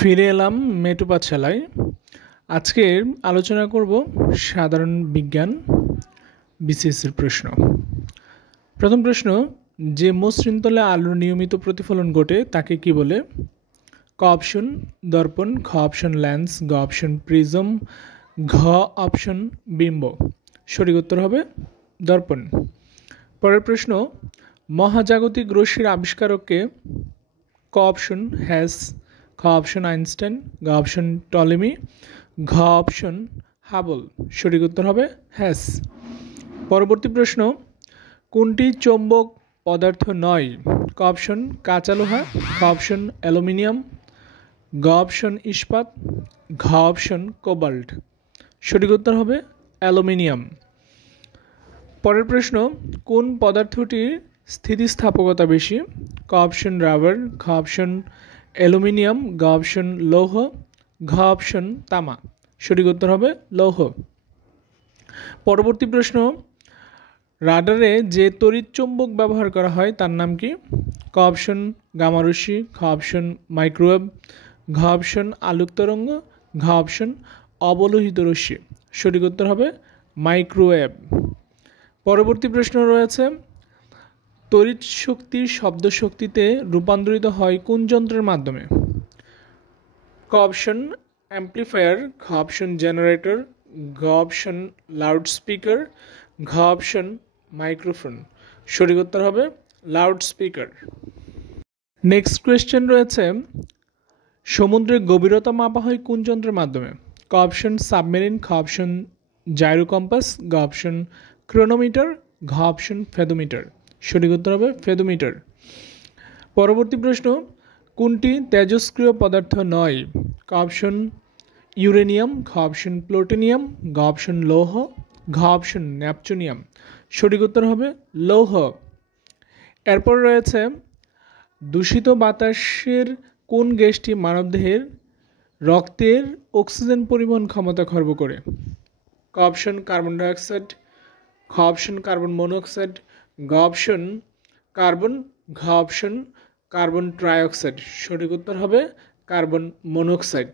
ফিরে এলাম মেটু পাঠশালায়। আজকে আলোচনা করব সাধারণ বিজ্ঞান বিসিএসের প্রশ্ন। প্রথম প্রশ্ন, যে মসৃণতলে আলোর নিয়মিত প্রতিফলন ঘটে তাকে কি বলে? ক অপশন দর্পণ, খ অপশন লেন্স, গ অপশন প্রিজম, ঘ অপশন বিম্ব। সঠিক উত্তর হবে দর্পণ। পরের প্রশ্ন, মহাজাগতিক রশ্মির আবিষ্কারককে? ক অপশন হ্যাস, খ অপশন আইনস্টাইন, গ অপশন টলেমি, ঘ অপশন হাবল। সঠিক উত্তর হবে হ্যাস। পরবর্তী প্রশ্ন, কোনটি চৌম্বক পদার্থ নয়? ক অপশন কাঁচা লোহা, খ অপশন অ্যালুমিনিয়াম, গ অপশন ইস্পাত, ঘ অপশন কোবাল্ট। সঠিক উত্তর হবে অ্যালুমিনিয়াম। পরের প্রশ্ন, কোন পদার্থটির স্থিতিস্থাপকতা বেশি? ক অপশন রাবার, খ অপশন অ্যালুমিনিয়াম, গ অপশন লৌহ, ঘ অপশন তামা। সঠিক উত্তর হবে লৌহ। পরবর্তী প্রশ্ন, রাডারে যে তড়িৎ চৌম্বক ব্যবহার করা হয় তার নাম কি? ক অপশন গামারশ্মি, খ অপশন মাইক্রোওয়েভ, ঘ অপশন আলোক তরঙ্গ, ঘ অপশন অবলোহিত রশ্মি। সঠিক উত্তর হবে মাইক্রোওয়েভ। পরবর্তী প্রশ্ন রয়েছে, তড়িৎ শক্তি শব্দ শক্তিতে রূপান্তরিত হয় কোন যন্ত্রের মাধ্যমে? ক অপশন অ্যাম্প্লিফায়ার, খ অপশন জেনারেটর, ঘ অপশন লাউড স্পিকার, ঘ অপশন মাইক্রোফোন। সঠিক উত্তর হবে লাউড স্পিকার। নেক্সট কোয়েশ্চেন রয়েছে, সমুদ্রের গভীরতা মাপা হয় কোন যন্ত্রের মাধ্যমে? ক অপশন সাবমেরিন, খ অপশন জাইরো কম্পাস, গ অপশন ক্রোনোমিটার, ঘ অপশন ফেদোমিটার। সঠিক উত্তর হবে ফেদোমিটার। পরবর্তী প্রশ্ন, কোনটি তেজস্ক্রিয় পদার্থ নয়? ক অপশন ইউরেনিয়াম, খ অপশন প্লুটোনিয়াম, গ অপশন লৌহ, ঘ অপশন নেপচুনিয়াম। সঠিক উত্তর হবে লৌহ। এরপর রয়েছে, দূষিত বাতাসের কোন গ্যাসটি মানবদেহের রক্তের অক্সিজেন পরিবহন ক্ষমতা খর্ব করে? ক অপশন কার্বন ডাইঅক্সাইড, খ অপশন কার্বন মনোক্সাইড, গ অপশন কার্বন, ঘ অপশন কার্বন ট্রাইঅক্সাইড। সঠিক উত্তর হবে কার্বন মনোক্সাইড।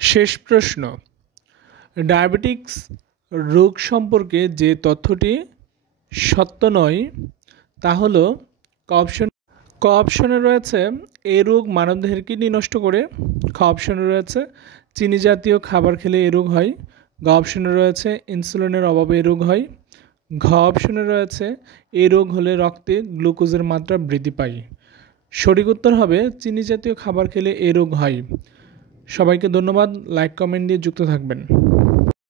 শেষ প্রশ্ন, ডায়াবেটিক্স রোগ সম্পর্কে যে তথ্যটি সত্য নয় তা হল ক অপশনে রয়েছে এই রোগ মানবদেহের কিডনি নষ্ট করে, খ অপশনে রয়েছে চিনি জাতীয় খাবার খেলে এই রোগ হয়, গ অপশনে রয়েছে ইনসুলিনের অভাবে এই রোগ হয়, ঘ অপশনে রয়েছে এই রোগ হলে রক্তে গ্লুকোজের মাত্রা বৃদ্ধি পায়। সঠিক উত্তর হবে চিনি জাতীয় খাবার খেলে এই রোগ হয়। সবাইকে ধন্যবাদ, লাইক কমেন্ট দিয়ে যুক্ত থাকবেন।